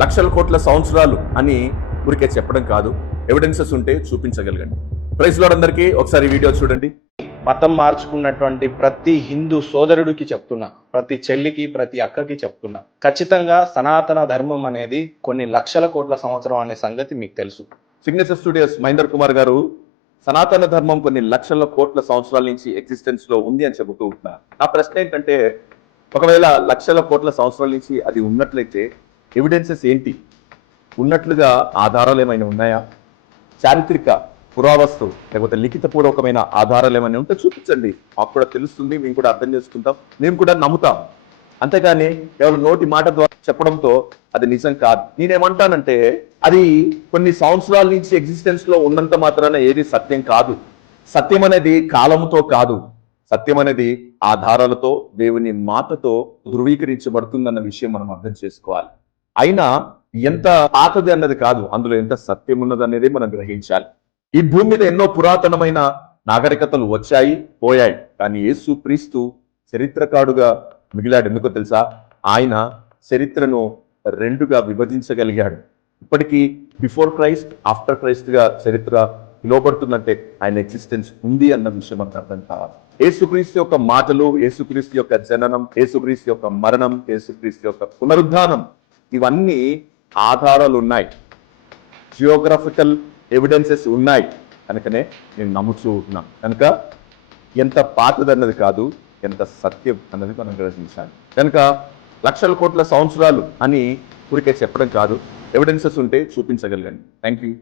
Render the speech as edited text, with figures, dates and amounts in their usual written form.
లక్షల కోట్ల సంవత్సరాలు అని ఊరికే చెప్పడం కాదు, ఎవిడెన్సెస్ ఉంటే చూపించగలగండి. ప్రైజ్ లార్డ్ అందరికీ ఒకసారి వీడియో చూడండి. మతం మార్చుకున్నటువంటి ప్రతి హిందూ సోదరుడికి చెప్తున్నా, ప్రతి చెల్లికి, ప్రతి అక్కకి చెప్తున్నా, ఖచ్చితంగా సనాతన ధర్మం అనేది కొన్ని లక్షల కోట్ల సంవత్సరం అనే సంగతి మీకు తెలుసు. సిగ్నేచర్ స్టూడియోస్ మహేందర్ కుమార్ గారు సనాతన ధర్మం కొన్ని లక్షల కోట్ల సంవత్సరాల నుంచి ఎగ్జిస్టెన్స్ లో ఉంది అని చెబుతూ ఉంటున్నారు. నా ప్రశ్న ఏంటంటే, ఒకవేళ లక్షల కోట్ల సంవత్సరాల నుంచి అది ఉన్నట్లయితే ఎవిడెన్సెస్ ఏంటి? ఉన్నట్లుగా ఆధారాలు ఏమైనా ఉన్నాయా? చారిత్రక పురావస్తు లేకపోతే లిఖితపూర్వకమైన ఆధారాలు ఏమైనా ఉంటే చూపించండి, మాకు కూడా తెలుస్తుంది, మేము కూడా అర్థం చేసుకుంటాం, మేము కూడా నమ్ముతాం. అంతేగాని కేవలం నోటి మాట ద్వారా చెప్పడంతో అది నిజం కాదు. నేనేమంటానంటే, అది కొన్ని సంవత్సరాల నుంచి ఎగ్జిస్టెన్స్ లో ఉన్నంత మాత్రాన ఏది సత్యం కాదు. సత్యం అనేది కాలంతో కాదు, సత్యం అనేది ఆధారాలతో, దేవుని మాటతో ధృవీకరించబడుతుందన్న విషయం మనం అర్థం చేసుకోవాలి. అయినా ఎంత పాతది అన్నది కాదు, అందులో ఎంత సత్యం ఉన్నది అనేది మనం గ్రహించాలి. ఈ భూమి మీద ఎన్నో పురాతనమైన నాగరికతలు వచ్చాయి, పోయాయి, కానీ యేసు క్రీస్తు చరిత్రకారుడుగా మిగిలాడు. ఎందుకో తెలుసా? ఆయన చరిత్రను రెండుగా విభజించగలిగాడు. ఇప్పటికీ బిఫోర్ క్రైస్ట్, ఆఫ్టర్ క్రైస్ట్ గా చరిత్ర పిలువబడుతుందంటే ఆయన ఎగ్జిస్టెన్స్ ఉంది అన్న విషయం మనకు అర్థం కావాలి. యేసుక్రీస్తు యొక్క మాటలు, యేసుక్రీస్తు యొక్క జననం, యేసుక్రీస్తు యొక్క మరణం, యేసుక్రీస్తు యొక్క పునరుద్ధానం, ఇవన్నీ ఆధారాలు ఉన్నాయి, జియోగ్రాఫికల్ ఎవిడెన్సెస్ ఉన్నాయి. కనుకనే నేను నమ్ముతూ ఉంటున్నాను. కనుక ఎంత పాతదన్నది కాదు, ఎంత సత్యం అన్నది మనం గ్రహించాలి. కనుక లక్షల కోట్ల సంవత్సరాలు అని ఊరికే చెప్పడం కాదు, ఎవిడెన్సెస్ ఉంటే చూపించగలగండి. Thank you.